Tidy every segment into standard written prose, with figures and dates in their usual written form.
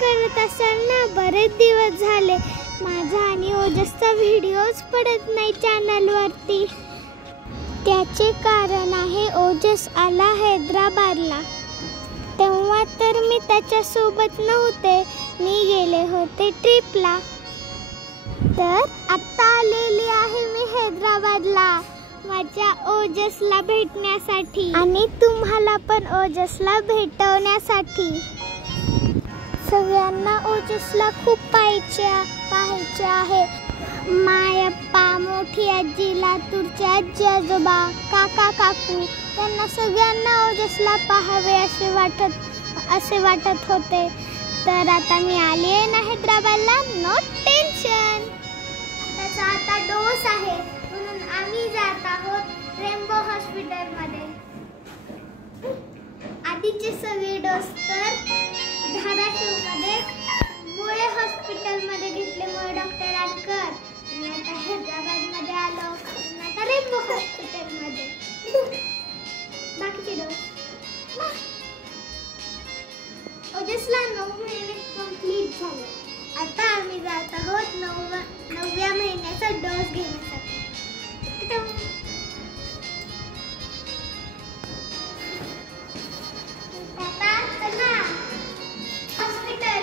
करत असाल ना, बरेच दिवस झाले माझा आणि ओजसचा व्हिडिओज पडत नाही चॅनलवरती. त्याचे कारण आहे ओजस आला हैदराबादला. तेव्हा तर मी त्याच्यासोबत नव्हते, मी गेले होते ट्रिपला. तर आता आलेली आहे मी हैदराबादला माझ्या ओजसला भेटण्यासाठी आणि तुम्हाला पण ओजसला भेटवण्यासाठी. सगळ्यांना ओजसला खूप पाहायचे आहे. मायप्पा, मोठी आजी, लातूरचे आजी आजोबा, काका काकू त्यांना सगळ्यांना ओजसला पाहावे असे वाटत होते. तर आता मी आली आहे ना हैदराबादला, नो टेन्शन. त्याचा आता डोस आहे म्हणून आम्ही जात आहोत रेम्बो हॉस्पिटलमध्ये. आधीचे सगळे डोस तर धाराशिवमध्ये मुळे हॉस्पिटलमध्ये घेतल्यामुळे डॉक्टरांकर, आणि आता हैदराबादमध्ये आलो, आता रेम्बो हॉस्पिटलमध्ये. बाकीचे डोस ओजसला 9 महिने कंप्लीट झाले. आता आम्ही जात आहोत 9व्या महिन्याचा डोस घेण्यासाठी. Hospital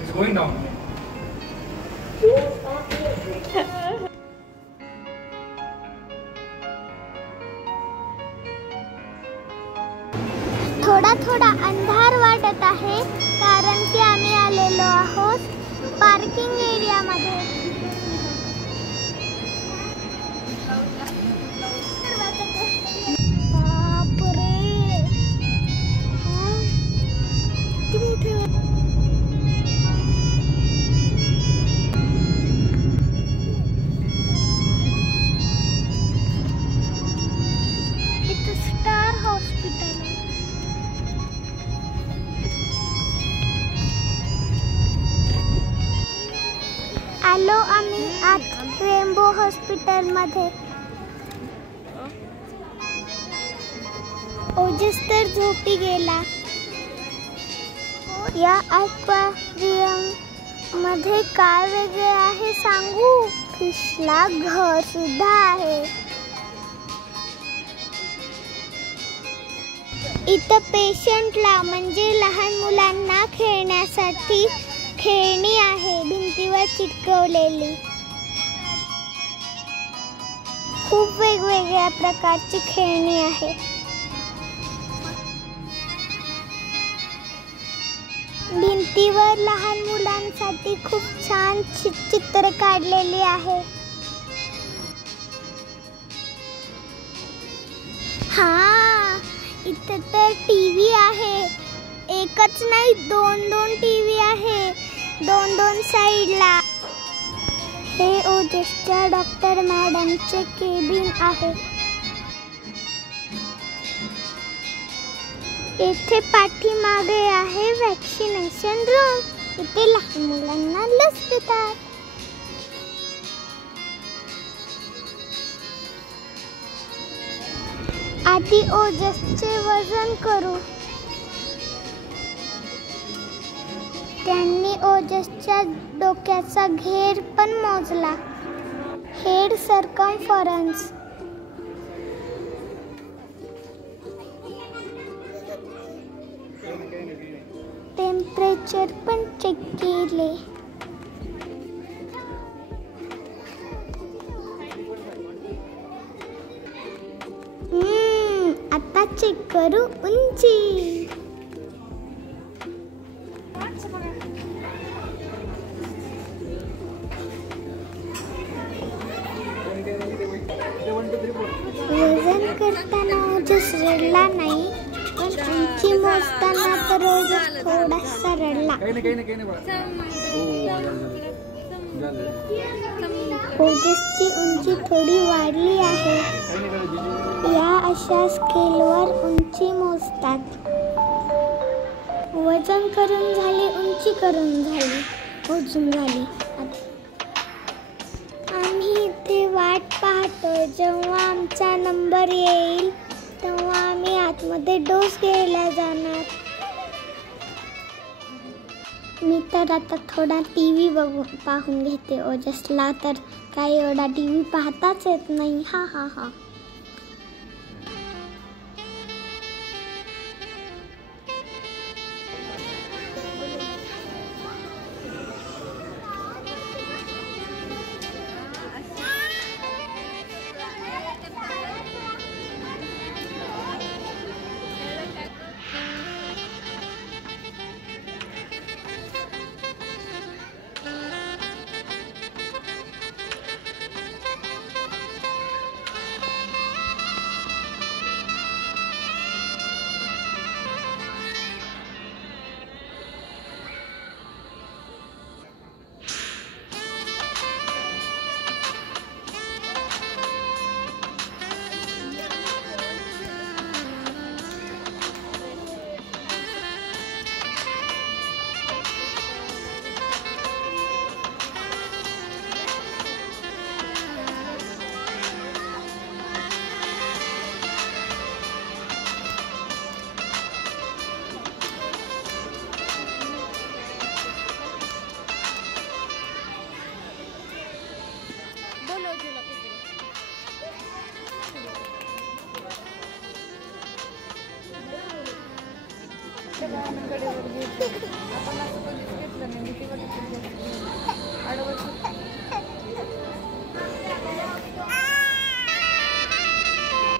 It's going down. थोडा अंधार वाटत आहे कारण की आम्ही आलेलो आहोत पार्किंग एरियामध्ये. आलो आम्ही आत रेम्बो हॉस्पिटलमध्ये. ओजस तर झोपी गेला. या ॲक्वेरियम मध्ये काय वेगळे आहे सांगू? फिशला घर सुद्धा आहे. इथं पेशंटला म्हणजे लहान मुलांना खेळण्यासाठी खेळणी आहे भिंतीवर चिटकवलेली. खूप वेगवेगळ्या प्रकारची खेळणी आहे. भिंतीवर लहान मुलांसाठी खूप छान चित्र काढलेली आहे. हा, इथं तर टीव्ही आहे. एकच नाही, 2 टीव्ही आहे 2 साईडला. हे ओजसच्या डॉक्टर मॅडमचे केबिन आहे. येथे पाठीमागे आहे वॅक्सिनेशन रूम. इथे लहान मुलांना लस देतात. आधी ओजसचे वजन करू. त्यांनी ओजसच्या डोक्याचा घेर पण मोजला. Head circumference. टेम्परेचर पण चेक केले. आता चेक करू उंची. वजन करताना ओजस रडला नाही, पण उंची मोजताना तर ओजस थोडासा रडला. ओजसची उंची थोडी वाढली आहे. या अशा स्केलवर उंची मोजतात. वजन करून झाले, उंची करून झाली, मोजून झाली. आम्ही इथे वाट पाहतो. जेव्हा आमचा नंबर येईल तेव्हा आम्ही आतमध्ये डोस घ्यायला जाणार. मी तर आता थोडा TV पाहून घेते. ओजसला तर काही एवढा TV पाहताच येत नाही. हा हा हा.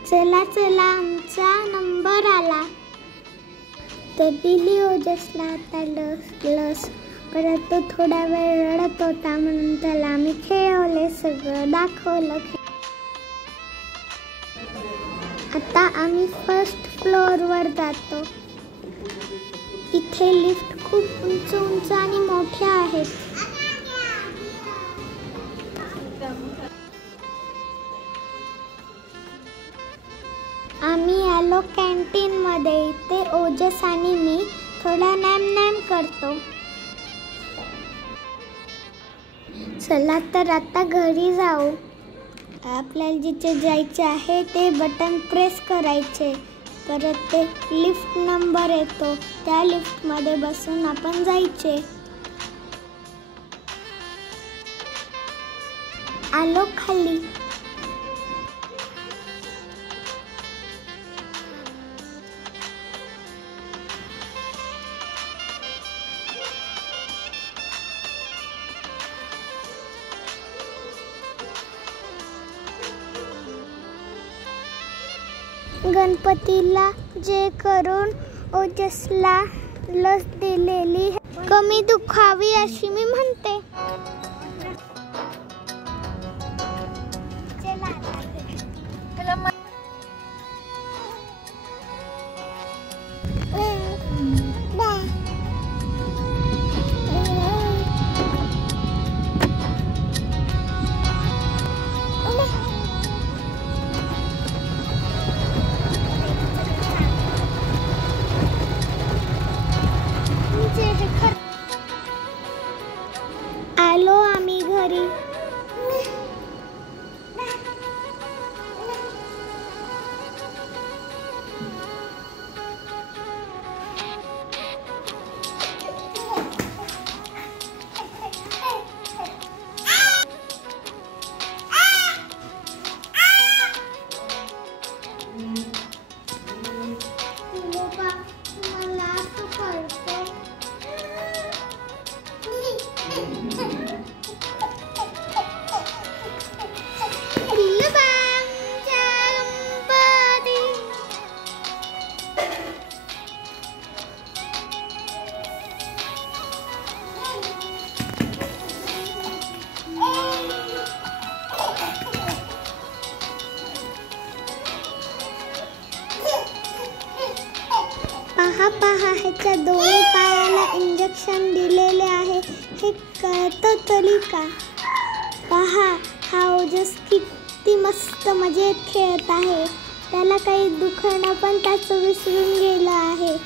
चला चला, आमचा नंबर आला. तर दिली ओजसला आता लस. परत तो थोडा वेळ रडत होता म्हणून त्याला आम्ही खेळवले, सगळं दाखवलं. आता आम्ही फर्स्ट फ्लोअरवर जातो. इथे लिफ्ट खूप उंच उंच आणि मोठ्या आहेत. आम्ही आलो कॅन्टीन मध्ये. इथे ओजस आणि मी थोडा नॅम करतो. चला तर आता घरी जाऊ. आपल्याला जिथे जायचे आहे ते बटन प्रेस करायचे. परत ते लिफ्ट नंबर येतो, त्या लिफ्टमध्ये बसून आपण जायचे. आलो खाली. गणपतीला जय करून ओजसला लस दिलेली कमी दुखावी अशी मी म्हणते. आलो आम्ही घरी. पहा हे त्याच्या दोन्ही पायाला इंजेक्शन दिलेले आहे हे कळतं तरी का? पहा, हा ओजस किती मस्त मजेत खेळत आहे. त्याला काही दुखणं पण त्याचं विसरून गेलं आहे.